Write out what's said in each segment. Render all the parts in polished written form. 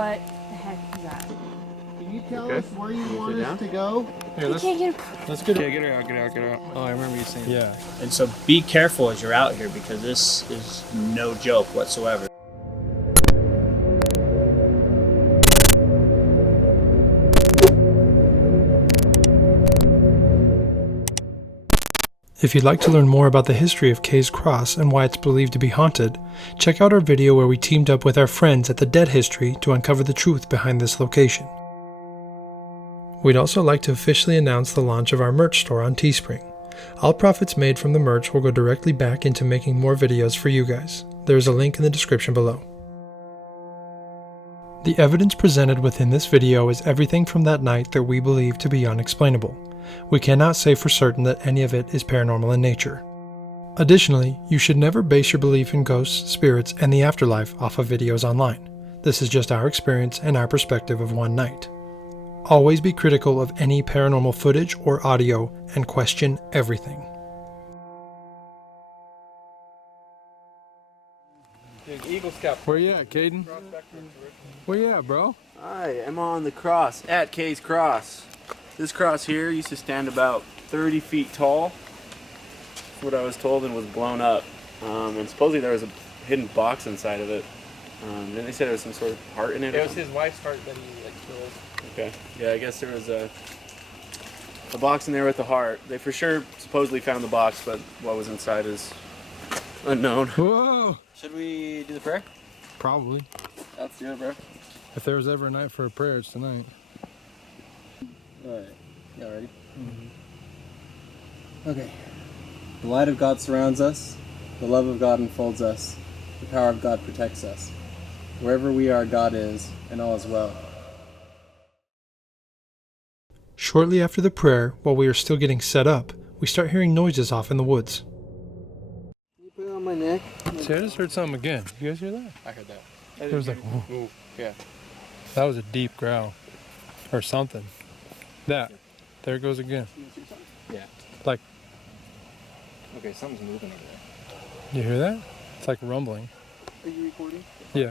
What the heck is that? Can you tell us where you want us to go? Here, let's get her out. Oh, I remember you saying. Yeah. And so be careful as you're out here because this is no joke whatsoever. If you'd like to learn more about the history of Kay's Cross and why it's believed to be haunted, check out our video where we teamed up with our friends at the Dead History to uncover the truth behind this location. We'd also like to officially announce the launch of our merch store on Teespring. All profits made from the merch will go directly back into making more videos for you guys. There is a link in the description below. The evidence presented within this video is everything from that night that we believe to be unexplainable. We cannot say for certain that any of it is paranormal in nature. Additionally, you should never base your belief in ghosts, spirits, and the afterlife off of videos online. This is just our experience and our perspective of one night. Always be critical of any paranormal footage or audio and question everything. Eagle Scout. Where you at, Caden? Where you at, bro? I am on the cross at Kay's Cross. This cross here used to stand about 30 feet tall, what I was told, and was blown up. And supposedly there was a hidden box inside of it. Then they said there was some sort of heart in it. It was his wife's heart that he killed. Okay. Yeah, I guess there was a box in there with the heart. They for sure supposedly found the box, but what was inside is unknown. Whoa! Should we do the prayer? Probably. Let's do it, bro. If there was ever a night for a prayer, it's tonight. Alright. Y'all ready? Okay. The light of God surrounds us. The love of God enfolds us. The power of God protects us. Wherever we are, God is, and all is well. Shortly after the prayer, while we are still getting set up, we start hearing noises off in the woods. Can you put it on my neck? See, I just heard something again. You guys hear that? I heard that. It was like, ooh, yeah. That was a deep growl. Or something. That. There it goes again. Yeah. Like. Okay, something's moving over there. You hear that? It's like rumbling. Are you recording? Yeah.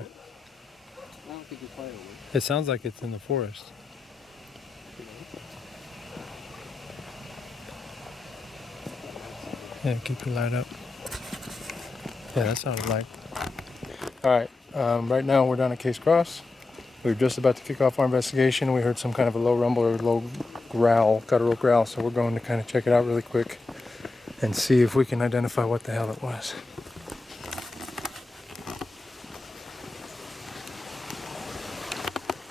I don't think you're quiet over. It sounds like it's in the forest. Yeah, keep your light up. Yeah, that sounded like. Alright, right now we're down at Kay's Cross. We were just about to kick off our investigation. We heard some kind of a low rumble or low growl, guttural growl, so we're going to kind of check it out really quick and see if we can identify what the hell it was.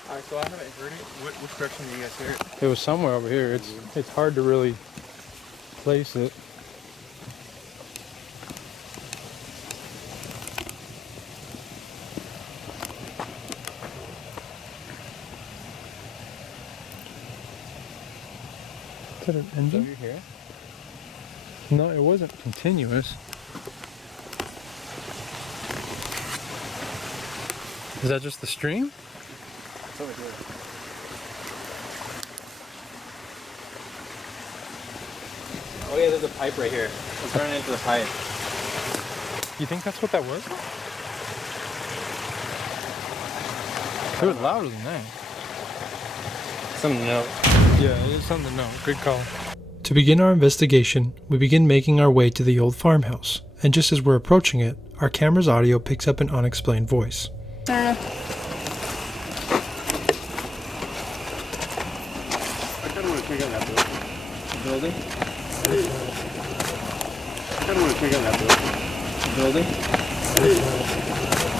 Alright, so I haven't heard it. Which direction do you guys hear it? It was somewhere over here. It's hard to really place it. Is that an engine? So you hear it? No, it wasn't continuous. Is that just the stream? It's over here. Oh yeah, there's a pipe right here. Let's run into the pipe. You think that's what that was? It was louder than that. Something to note. Yeah, it is something to know. Good call. To begin our investigation, we begin making our way to the old farmhouse, and just as we're approaching it, our camera's audio picks up an unexplained voice. I kind of want to check out that building. I kind of want to check out that building. I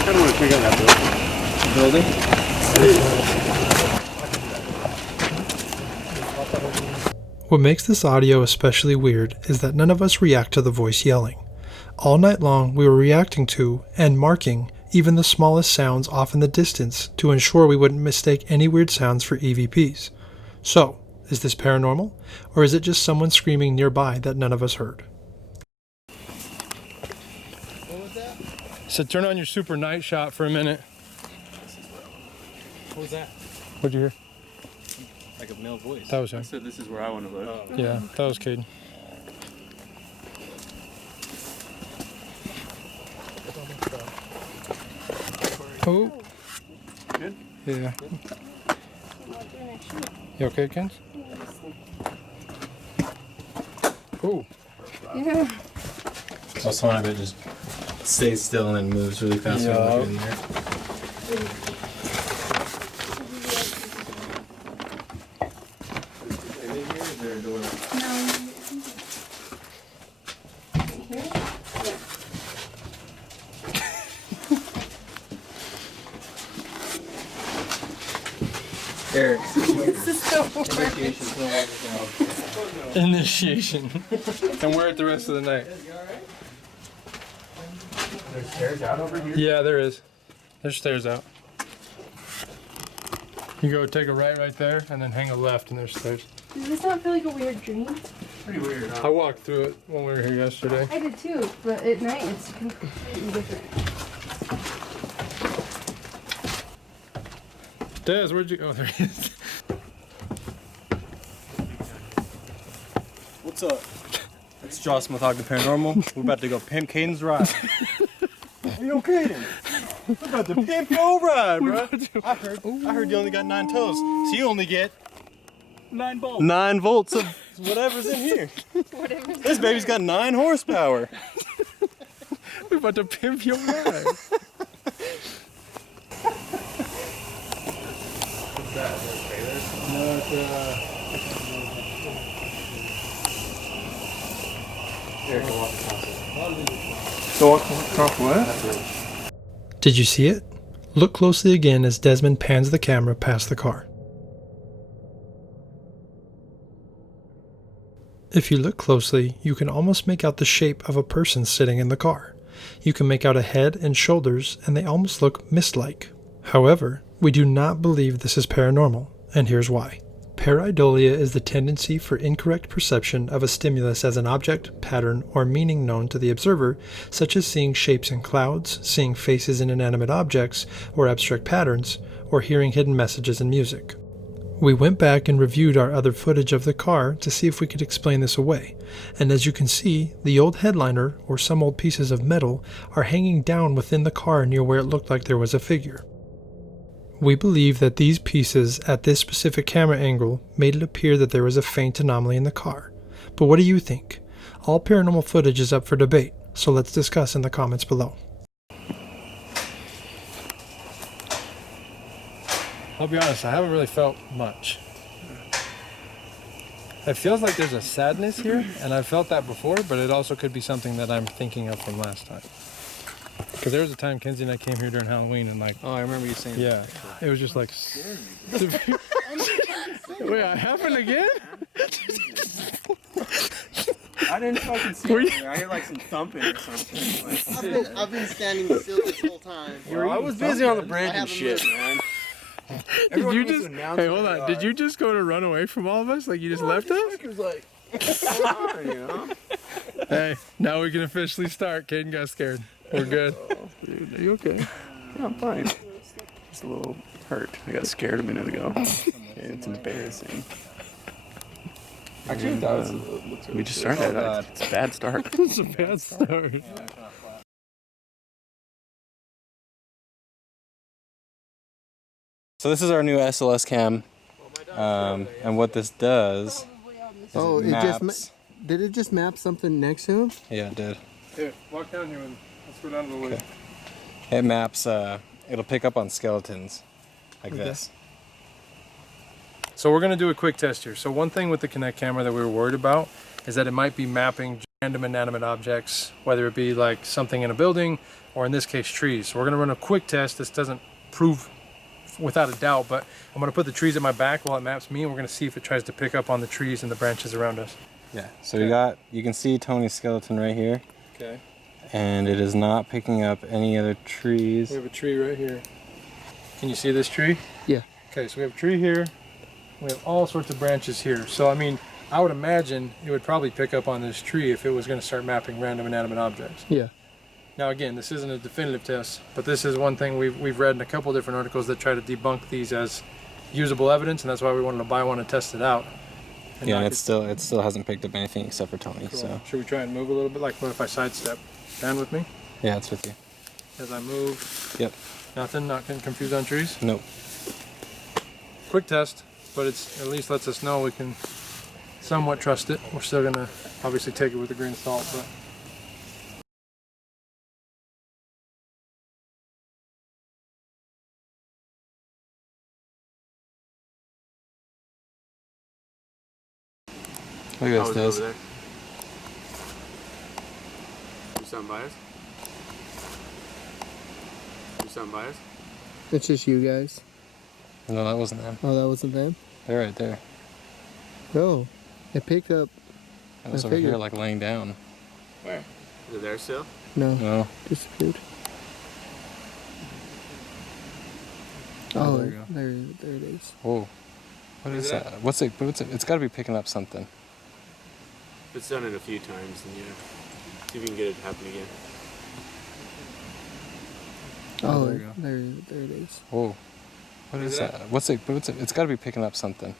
kind of want to check out that building. What makes this audio especially weird is that none of us react to the voice yelling. All night long, we were reacting to and marking even the smallest sounds off in the distance to ensure we wouldn't mistake any weird sounds for EVPs. So, is this paranormal, or is it just someone screaming nearby that none of us heard? What was that? So turn on your super night shot for a minute. What was that? What'd you hear? Like a male voice. That was him. I said this is where I want to look. Yeah, that was Caden. Oh. Good? Yeah. You okay, Ken? Ooh. Yeah. Also, one of it just stays still and then moves really fast when you look in there. Eric. This is so weird. Initiation. And we're at the rest of the night. There's stairs out over here? Yeah, there is. There's stairs out. You go take a right there, and then hang a left, and there's stairs. Does this not feel like a weird dream? Pretty weird, huh? I walked through it when we were here yesterday. I did too, but at night it's completely different. Dez, where'd you go? Oh, there he is. What's up? It's Joss with Ogden Paranormal. We're about to go pimp Caden's ride. Yo, Caden. We're about to pimp your ride, bro. I heard you only got 9 toes, so you only get 9 volts. 9 volts of whatever's in here. This baby's got 9 horsepower. We're about to pimp your ride. What's that? Is that trailers? No, it's Here, go walk across it. So walk across what? Did you see it? Look closely again as Desmond pans the camera past the car. If you look closely, you can almost make out the shape of a person sitting in the car. You can make out a head and shoulders, and they almost look mist-like. However, we do not believe this is paranormal, and here's why. Pareidolia is the tendency for incorrect perception of a stimulus as an object, pattern, or meaning known to the observer, such as seeing shapes in clouds, seeing faces in inanimate objects, or abstract patterns, or hearing hidden messages in music. We went back and reviewed our other footage of the car to see if we could explain this away, and as you can see, the old headliner, or some old pieces of metal, are hanging down within the car near where it looked like there was a figure. We believe that these pieces at this specific camera angle made it appear that there was a faint anomaly in the car. But what do you think? All paranormal footage is up for debate, so let's discuss in the comments below. I'll be honest, I haven't really felt much. It feels like there's a sadness here, and I've felt that before, but it also could be something that I'm thinking of from last time. Because there was a time Kenzie and I came here during Halloween, and like... Oh, I remember you saying yeah, it was just like... Wait, it happened again? I didn't fucking see it. I hear like some thumping or something. I've been standing still this whole time. I was busy on the bridge and shit, man. Did you just... Hey, hold on. Did you just go to run away from all of us? Like you just left us? It was like... you know? Hey, now we can officially start. Caden got scared. We're good. Oh, dude, are you okay? Yeah, I'm fine. Just a little hurt. I got scared a minute ago. It's embarrassing. Actually, that was, We just started. It's a bad start. It's a bad start. So this is our new SLS cam, and what this does is Oh, it it maps. just did it just map something next to him? Yeah, it did. Here, walk down here with me. Let's go down to the way. Okay. It maps, it'll pick up on skeletons like this. So we're going to do a quick test here. So one thing with the Kinect camera that we were worried about is that it might be mapping random inanimate objects, whether it be like something in a building or in this case trees. So we're going to run a quick test. This doesn't prove without a doubt, but I'm going to put the trees at my back while it maps me, and we're going to see if it tries to pick up on the trees and the branches around us. Yeah, so you can see Tony's skeleton right here, Okay. and it is not picking up any other trees. We have a tree right here. Can you see this tree? Yeah. Okay, so we have a tree here. We have all sorts of branches here. So, I mean, I would imagine it would probably pick up on this tree if it was going to start mapping random inanimate objects. Yeah. Now, again, this isn't a definitive test, but this is one thing we've read in a couple different articles that try to debunk these as usable evidence, and that's why we wanted to buy one and test it out. Yeah, and it still hasn't picked up anything except for Tony. Cool. So Should we try and move a little bit? Like, what if I sidestep? Stand with me yeah, it's with you. as I move. Yep. Nothing? Not getting confused on trees? Nope. quick test, but it's at least lets us know we can somewhat trust it. We're still gonna obviously take it with a grain of salt, but. Look at this, over there. Do something by us? Do something by us? It's just you guys. No, that wasn't them. Oh, that wasn't them? They're right there. No. It picked up. That was I over figured. here, like laying down. Where? Is it there still? No. No. Disappeared. Oh, Oh, there you go. there it is. Whoa. What is that? What's it? It's got to be picking up something. If it's done it a few times, then yeah. See if you can get it to happen again. Oh, there you go. there it is. Whoa. What is that? What's it? It's got to be picking up something.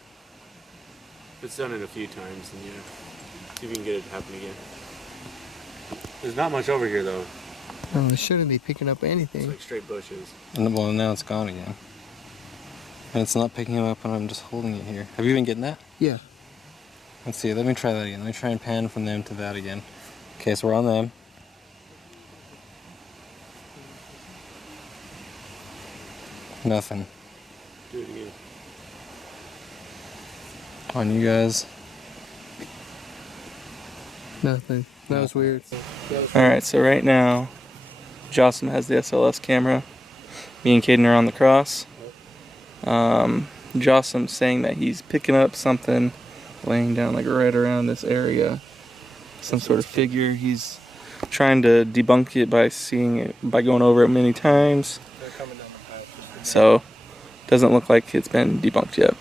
If it's done it a few times, then yeah. See if you can get it to happen again. There's not much over here though. No, it shouldn't be picking up It's anything. like straight bushes. And well, now it's gone again. And it's not picking him up, and I'm just holding it here. Have you been getting that? Yeah. Let's see. Let me try that again. Let me try and pan from them to that again. Okay, so we're on them. Nothing. Do it again. On you guys. Nothing. That was weird. Alright, so right now, Jocelyn has the SLS camera. Me and Caden are on the cross. Jocelyn's saying that he's picking up something laying down like right around this area. Some sort of figure. He's trying to debunk it by seeing it, by going over it many times. So, doesn't look like it's been debunked yet.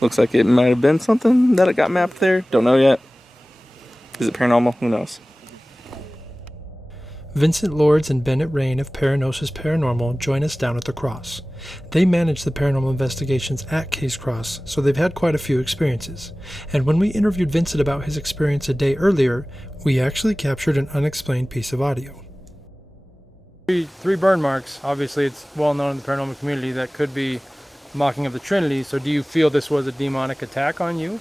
Looks like it might have been something that it got mapped there. Don't know yet. Is it paranormal? Who knows? Vincent Lords and Bennett Rain of Paranosis Paranormal join us down at the cross. They manage the paranormal investigations at Case Cross, so they've had quite a few experiences. And when we interviewed Vincent about his experience a day earlier, we actually captured an unexplained piece of audio. Three burn marks. Obviously, it's well known in the paranormal community that could be mocking of the Trinity. So do you feel this was a demonic attack on you?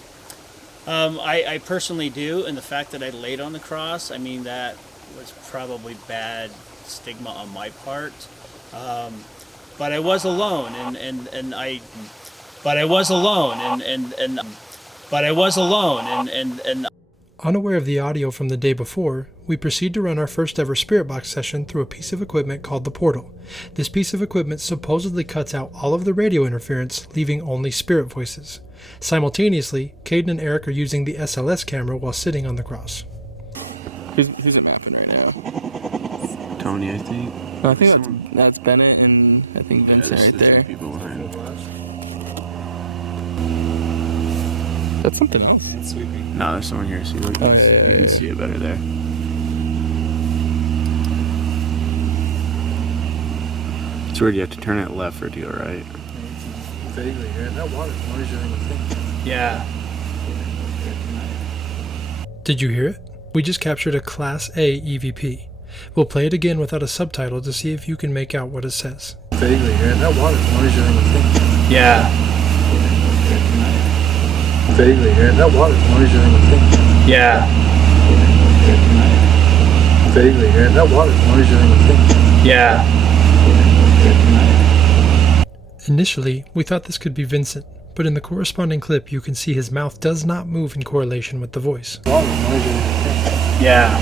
I personally do, and the fact that I laid on the cross, I mean, that was probably bad stigma on my part. But I was alone, and Unaware of the audio from the day before, we proceed to run our first ever spirit box session through a piece of equipment called the portal. This piece of equipment supposedly cuts out all of the radio interference, leaving only spirit voices. Simultaneously, Caden and Eric are using the SLS camera while sitting on the cross. Who's it mapping right now? Tony, I think. No, I think that's Bennett and I think Vincent right there. People behind. That's something else. It's sweeping. No, there's someone here. See, look, Oh, yeah. you can see it better there. It's weird. You have to turn it left for it to go right. Vaguely, yeah. That water noise you're in the thing. yeah. Did you hear it? We just captured a Class A EVP. We'll play it again without a subtitle to see if you can make out what it says. Vaguely, yeah. That water noise you're in the thing. Yeah. Vaguely, yeah. That water noise you're in the thing. Yeah. Vaguely, yeah. That water noise you're in the thing. Yeah. Initially, we thought this could be Vincent, but in the corresponding clip you can see his mouth does not move in correlation with the voice. Water noise you're in the thing. Yeah.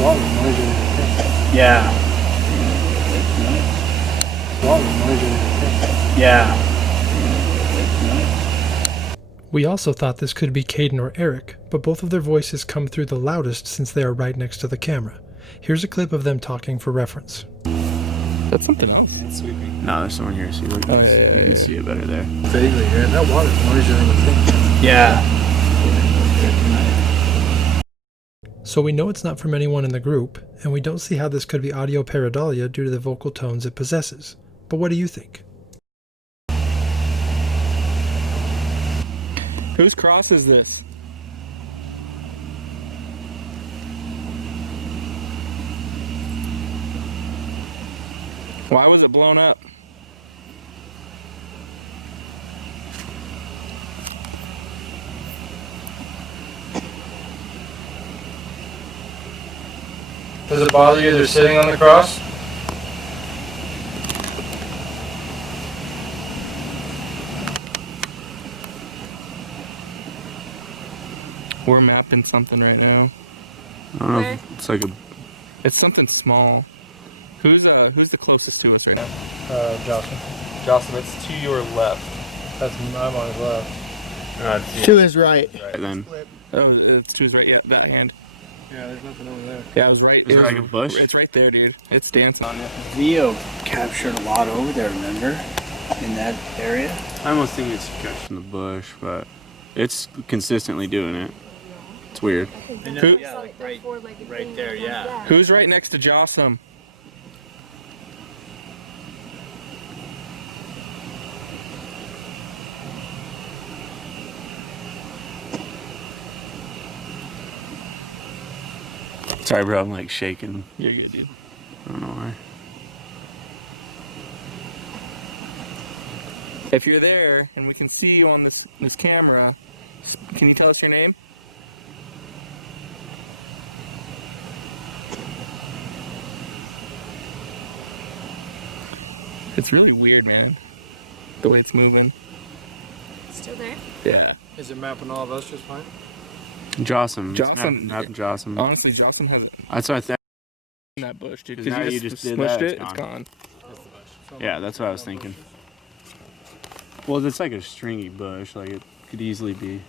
Water noise you're in the thing. Yeah. Water noise you're in the thing. Yeah. We also thought this could be Caden or Eric, but both of their voices come through the loudest since they are right next to the camera. Here's a clip of them talking for reference. That's something else. It's sweeping. No, there's someone here. See, look, Oh, yeah. you can see it better there. Vaguely, yeah. That water noise you're in the thing. Yeah. So we know it's not from anyone in the group, and we don't see how this could be audio pareidolia due to the vocal tones it possesses. But what do you think? Whose cross is this? Why was it blown up? Does it bother you they're sitting on the cross? We're mapping something right now. I don't know if it's like a... It's something small. Who's the closest to us right now? Jocelyn. Jocelyn, it's to your left. I'm on his left. To his right. Right then. Oh, it's to his right. Yeah, that hand. Yeah, there's nothing over there. Yeah, I was right. Is there like a bush? It's right there, dude. It's dancing on you. Leo captured a lot over there, remember? In that area? I almost think it's catching the bush, but it's consistently doing it. It's weird. Yeah, like right there, yeah. Who's right next to Jocelyn? Sorry, bro. I'm like shaking. You're good, dude. I don't know why. If you're there and we can see you on this camera, can you tell us your name? It's really weird, man. The way it's moving. Still there? Yeah. Is it mapping all of us just fine? Jocelyn. Jocelyn. Jocelyn. Honestly, Jocelyn has it That's what I think. in that bush, dude. 'Cause now Because you you just just did smushed that, it, it's it's gone. gone. Yeah, that's what I was thinking. Well, it's like a stringy bush. Like it could easily be.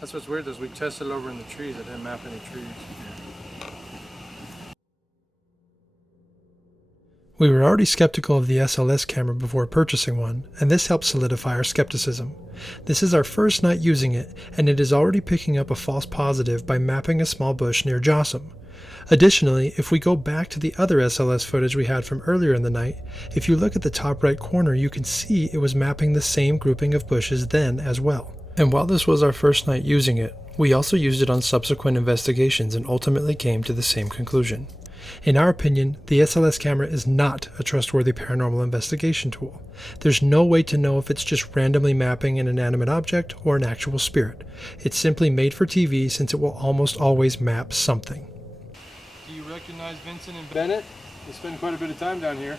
That's what's weird is we tested over in the trees. It didn't map any trees. We were already skeptical of the SLS camera before purchasing one, and this helped solidify our skepticism. This is our first night using it, and it is already picking up a false positive by mapping a small bush near Jossam. Additionally, if we go back to the other SLS footage we had from earlier in the night, if you look at the top right corner, you can see it was mapping the same grouping of bushes then as well. And while this was our first night using it, we also used it on subsequent investigations and ultimately came to the same conclusion. In our opinion, the SLS camera is not a trustworthy paranormal investigation tool. There's no way to know if it's just randomly mapping an inanimate object or an actual spirit. It's simply made for TV since it will almost always map something. Do you recognize Vincent and Bennett? They spend quite a bit of time down here.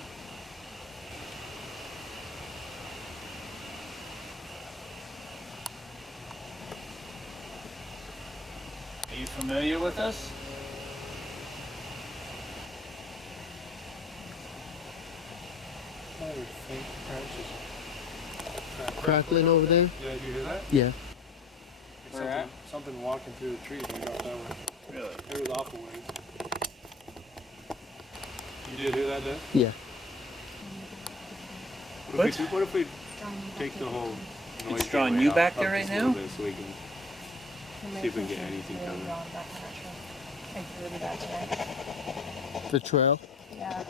Are you familiar with us? Crackling over there? Yeah, did you hear that? Yeah. Something walking through the trees when we got that way. Really? It was awful ways. You did hear that, Dad? Yeah. What if we take the whole noise It's drawing gateway you out back there up right just a little now? bit so we can see if we can get anything coming. It's really bad today. The trail? Yeah.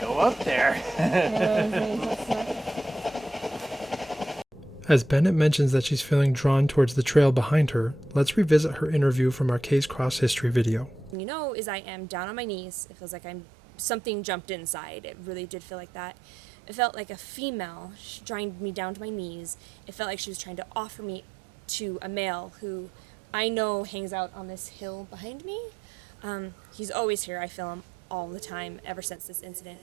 Go up there. As Bennett mentions that she's feeling drawn towards the trail behind her, let's revisit her interview from our Case Cross history video. You know, is I am down on my knees. It feels like something jumped inside. It really did feel like that. It felt like a female drawing me down to my knees. It felt like she was trying to offer me to a male who I know hangs out on this hill behind me. He's always here. I feel him all the time ever since this incident.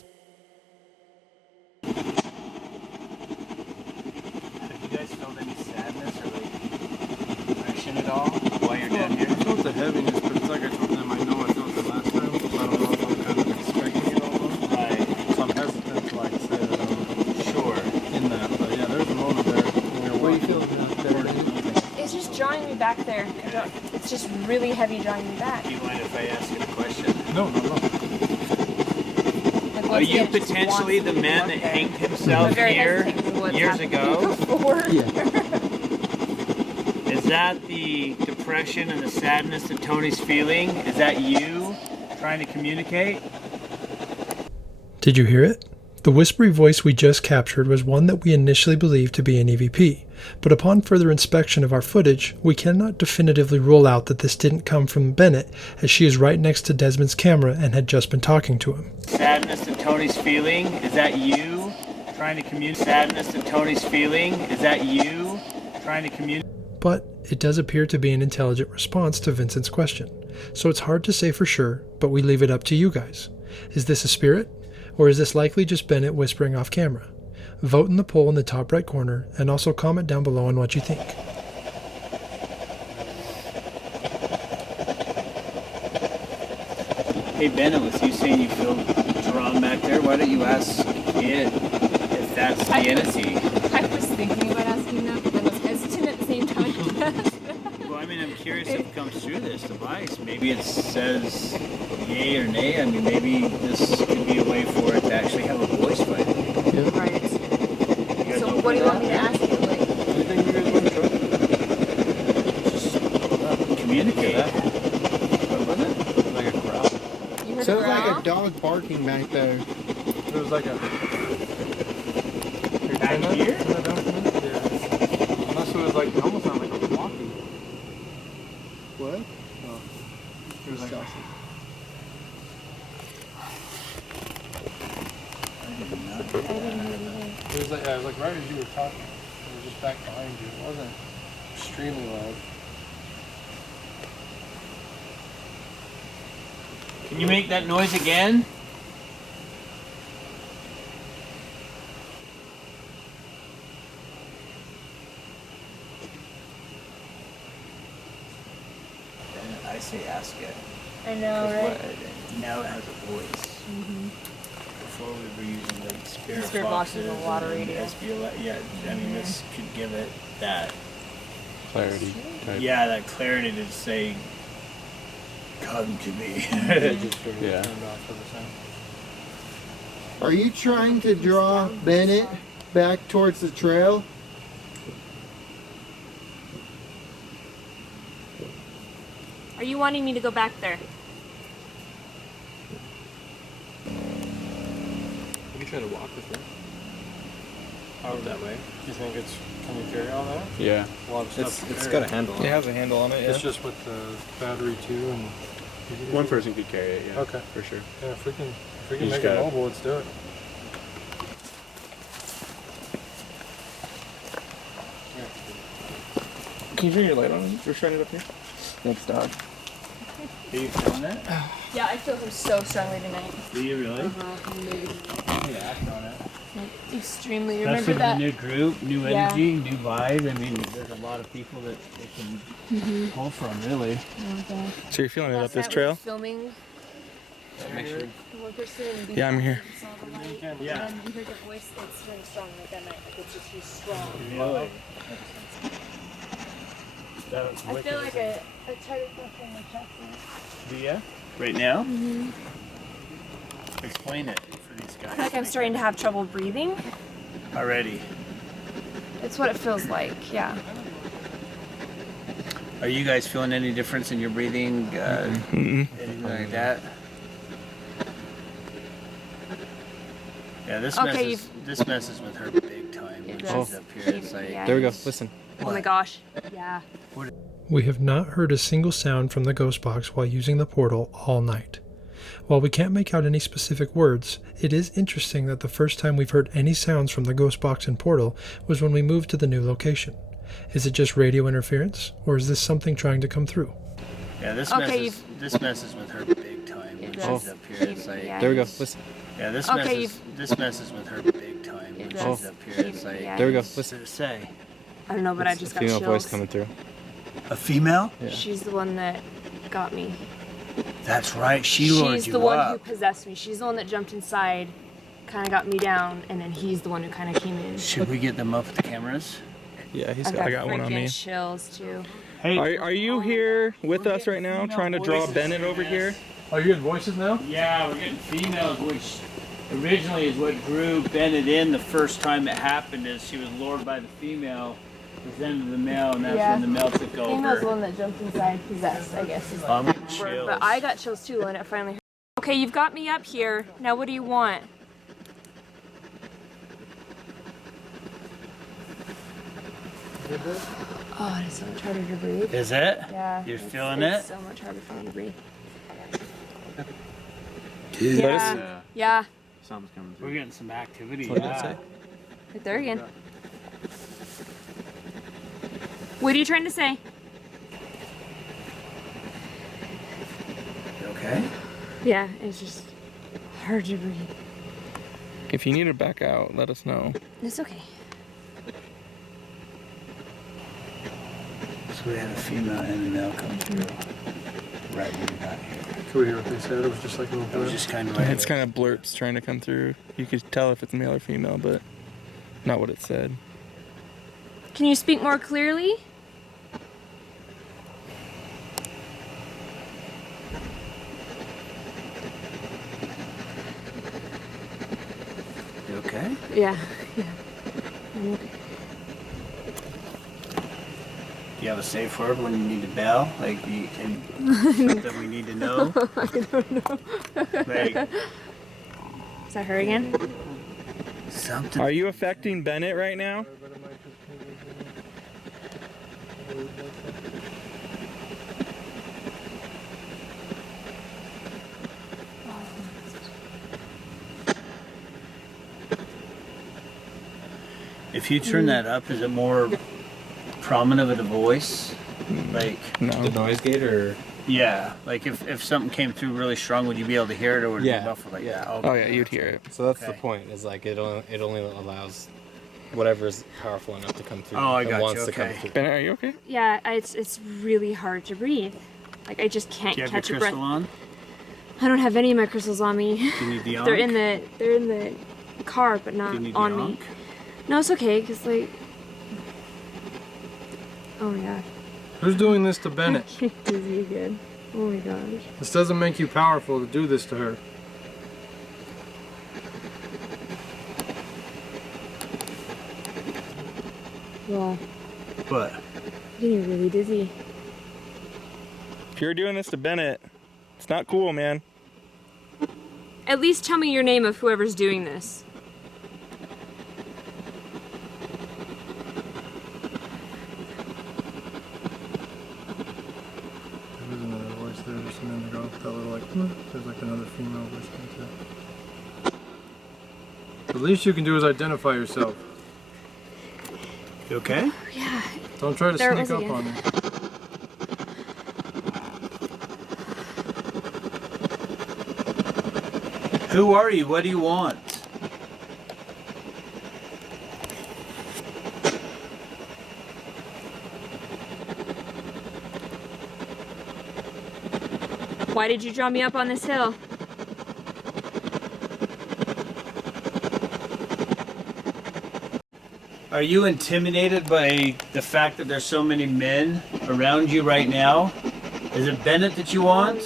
Have you guys felt any sadness or like depression at all while you're down here? I felt the heaviness, but it's like I told them, I know I felt it last time, so I don't know if I'm kind of expecting it almost. Right. So I'm hesitant to like say that I'm Sure. in that. But yeah, there's a moment there when we were walking. It's just drawing me back there. It's just really heavy drawing me back. Do you mind if I ask you a question? No. Like, Are once you again, it just potentially wants the me to man walk that there. hanged I'm himself very here hesitant to what's years happened ago? before. Is that the depression and the sadness that Tony's feeling? Is that you trying to communicate? Did you hear it? The whispery voice we just captured was one that we initially believed to be an EVP, but upon further inspection of our footage, we cannot definitively rule out that this didn't come from Bennett, as she is right next to Desmond's camera and had just been talking to him. Sadness that Tony's feeling? Is that you trying to communicate? Sadness that Tony's feeling? Is that you trying to communicate? But it does appear to be an intelligent response to Vincent's question, so it's hard to say for sure, but we leave it up to you guys. Is this a spirit, or is this likely just Bennett whispering off camera? Vote in the poll in the top right corner, and also comment down below on what you think. Hey Bennett, with you saying you feel drawn back there, why don't you ask it if that's the entity? I was thinking about asking that, but I was hesitant at the same time. Well, I mean, I'm curious if it comes through this device. Maybe it says yay or nay. I mean, maybe this could be a way for it to actually have a voice finally. Right. You guys So know what do you about want me to ask you? Like, Anything you guys want to try? communicate. What was it? Like a growl. you heard Sounds a like growl? a dog barking back there. It was like a. Back here? Yeah. Unless it was like, it almost sounded like a walkie. What? Oh. It was like. It was like, yeah, it was like right as you were talking. It was just back behind you. It wasn't extremely loud. Can you make that noise again? I say ask it. I know, 'Cause right? now it has a voice. Before we were using like spirit Spirit boxes boxes and water and radio. yeah, I mean this could give it that Clarity. Type. yeah, that clarity to say come to me. Yeah. Turned off for the sound. Are you trying to draw Bennett back towards the trail? Are you wanting me to go back there? You can try to walk with it. Out that way. Do you think it's, can you carry all that? Yeah. A lot of stuff to It's carry. got a handle on It it. has a handle on it, It's just with the battery too, and One person could carry it, yeah. Okay. For sure. yeah, if we can You make just it gotta- mobile, let's do it. Can you turn your light on? We're trying it up here. Thanks, dog. Are you feeling it? Yeah, I feel him so strongly tonight. Do you really? Uh-huh. Yeah, act on it. Like, extremely. Especially Remember with that? a new group, new Yeah. energy, new vibe. I mean, there's a lot of people that they can pull from, really. Okay. So you're feeling it Last up this night we trail? were filming. Make sure. One person and Yeah, I'm here. saw the light, Yeah. And then you heard the voice. It's very strong like that night. Like it's just too strong. Really? I feel like a target in my chest. Do ya? Right now? Mm-hmm. Explain it for these guys. I feel like I'm starting to have trouble breathing. Already. It's what it feels like. Yeah. Are you guys feeling any difference in your breathing? Anything like that? Yeah, this Okay, messes with her big time when It she's does. up here. It's like Yeah. There we go. Listen. Oh my gosh. Yeah. We have not heard a single sound from the ghost box while using the portal all night. While we can't make out any specific words, it is interesting that the first time we've heard any sounds from the ghost box and portal was when we moved to the new location. Is it just radio interference, or is this something trying to come through? yeah, this Okay, messes with her big time when It she's does. up here. It's like Yeah. There we go. Listen. yeah, this Okay, messes with her big time when It she's does. up here. It's like Yeah. There we go. what's Listen. it say? I don't know, but I It's just a got female chills. voice coming through. A female? Yeah. She's the one that got me. That's right. She lured She's you the one who up. possessed me. She's the one that jumped inside, kind of got me down, and then he's the one who kind of came in. Should we get them up with the cameras? Yeah, I I got one on me. chills too. Hey, Are you here with us right now, trying to draw Bennett over here? Oh, you hear the voices now? yeah, we're getting females, which originally is what drew Bennett in the first time it happened. Is she was lured by the female, presented the male, and that's Yeah. when the male took Female's the over. one that jumped inside, possessed, I guess. Is I'm the getting word. chills. But I got chills too when it finally. Okay, you've got me up here. Now, what do you want? Oh, it is so much harder to breathe. Is it? Yeah. You're it's- feeling it's it? so much harder for me to breathe. Dude. Yeah. Yeah. Something's coming We're through. getting some activity. What did that say? Right there again. What are you trying to say? You okay? Yeah, it's just hard to breathe. If you need to back out, let us know. It's okay. So we had a female and a male come through right when we got here. Could we hear what they said? It was just like a little It was blurb. just kind of It's kind of blurps trying to come through. You could tell if it's male or female, but not what it said. Can you speak more clearly? You okay? Yeah. Yeah. Do you have a safe word when you need to bail? Like, something we need to know? I don't know. Like, Is that her again? something. Are you affecting Bennett right now? If you turn that up, is it more prominent of a voice? Like, No. The noise gate or? yeah. Like, if something came through really strong, would you be able to hear it, or would it Yeah. be muffled like that? Oh yeah, you'd hear it. So that's the Okay. point. Is like it only allows whatever is powerful enough to come through. Oh, I and got wants you, to come okay. through. Bennett, are you okay? Yeah, it's really hard to breathe. Like I just can't Do you have your catch a breath. crystal on? I don't have any of my crystals on me. Do you need the They're ankh? they're in the car, but Do not you need on the me. ankh? No, it's okay, cause like, oh my god, Who's doing this to I Bennett? get dizzy again. Oh my gosh. This doesn't make you powerful to do this to her. Wow, What? getting me really dizzy. If you're doing this to Bennett, it's not cool, man. At least tell me your name of whoever's doing this. There was another voice there just a minute ago. That little like, there's like another female voice there too. The least you can do is identify yourself. You okay? Yeah. Don't try to There it sneak was up on again. me. Who are you? What do you want? Why did you draw me up on this hill? Are you intimidated by the fact that there's so many men around you right now? Is it Bennett that you want?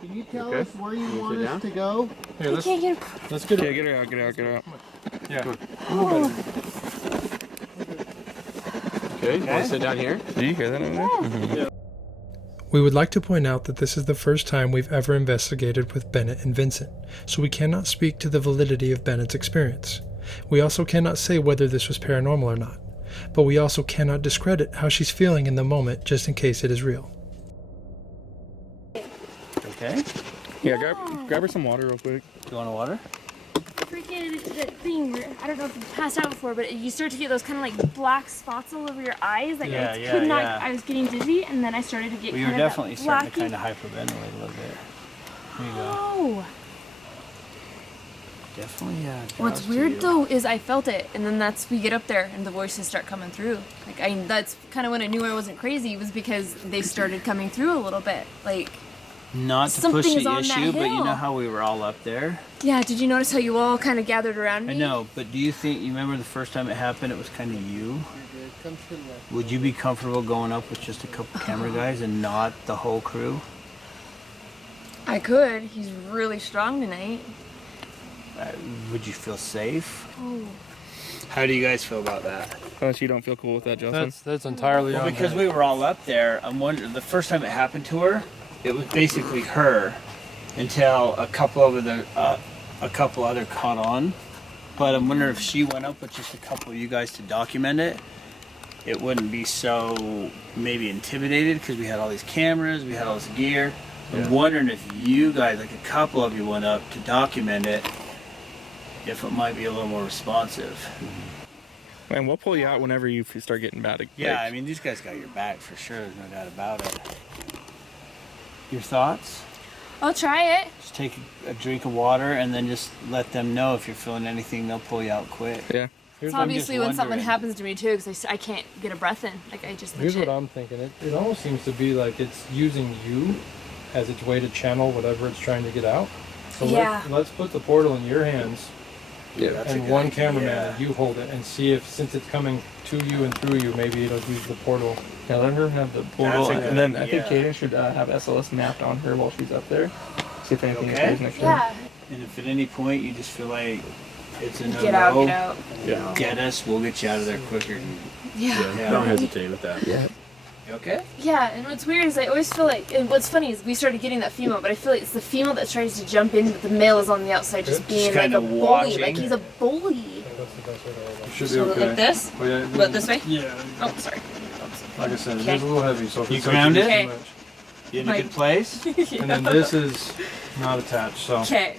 Can you tell Okay. us where you sit want us down? to go? Here, let's Can't get let's get Yeah, it. get her out, get her out, get her out. Yeah. Okay, you want to sit down here? Do you hear that over there? We would like to point out that this is the first time we've ever investigated with Bennett and Vincent, so we cannot speak to the validity of Bennett's experience. We also cannot say whether this was paranormal or not, but we also cannot discredit how she's feeling in the moment just in case it is real. Okay. Yeah, grab her some water real quick. You want a water? freaking that thing where, I don't know if you've passed out before, but you start to get those kind of like black spots all over your eyes. Like Yeah, I yeah, could not, yeah. I was getting dizzy, and then I started to get Well, you kind were of definitely that starting to blacky. kind of hyperventilate a little bit. There you go. Oh. Definitely, yeah. What's draws to weird you. though is I felt it, and then we get up there and the voices start coming through. Like that's kind of when I knew I wasn't crazy, was because they started coming through a little bit. Like, Not to something push is the on that issue, but you hill. know how we were all up there? yeah, did you notice how you all kind of gathered around me? I know, but do you remember the first time it happened, it was kind of you? Would you be comfortable going up with just a couple camera guys and not the whole crew? I could. He's really strong tonight. Would you feel safe? Oh. How do you guys feel about that? Unless you don't feel cool with that, Justin. That's entirely Well, on because her. we were all up there, I'm wondering, the first time it happened to her, it was basically her until a couple other caught on. But I'm wondering if she went up with just a couple of you guys to document it, it wouldn't be so maybe intimidated because we had all these cameras, we had all this gear. I'm wondering if you guys, like a couple of you, went up to document it, if it might be a little more responsive. And we'll pull you out whenever you start getting bad. Yeah, I mean, these guys got your back for sure. There's no doubt about it. Your thoughts? I'll try it. Just take a drink of water and then just let them know if you're feeling anything. They'll pull you out quick. Yeah. It's obviously when something happens to me too, because I can't get a breath in. Like I just. Here's what I'm thinking. It almost seems to be like it's using you as its way to channel whatever it's trying to get out. So Yeah. let's put the portal in your hands. Yeah. And one cameraman, and you hold it, and see if, since it's coming to you and through you, maybe it'll use the portal. Yeah, let her have the portal, That's a and then good I think idea. Kaden should have SLS mapped on her while she's up there. See if anything Okay. appears next to her. Yeah. And if at any point you just feel like it's a no-no, Get out. Get out. Yeah. get us, we'll get you out of there quicker. Yeah. Yeah. Don't hesitate with that. Yeah. You okay? Yeah, and what's weird is I always feel like, and what's funny is we started getting that female, but I feel like it's the female that tries to jump in, but the male is on the outside just being like kinda a bully. watching. Like he's a bully. That's the best way to hold it. Should be So okay. like this? But yeah, But this way? Yeah. Oh, sorry. Like I said, Okay. it's a little heavy, so if You it starts to grounded? get too Okay. much. You in a Like- good place? And then this is not attached, so. Okay.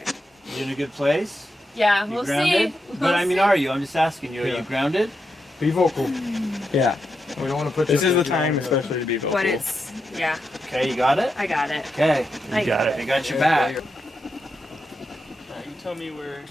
You in a good place? Yeah, You we'll grounded? see. But I mean, are you? I'm just asking you. Are Yeah. you grounded? Be vocal. Yeah. We don't want to put This you is the up there. time, especially to be vocal. But it's, yeah, Okay, you got it? I got it. Okay. I got it. I got your back. You tell me where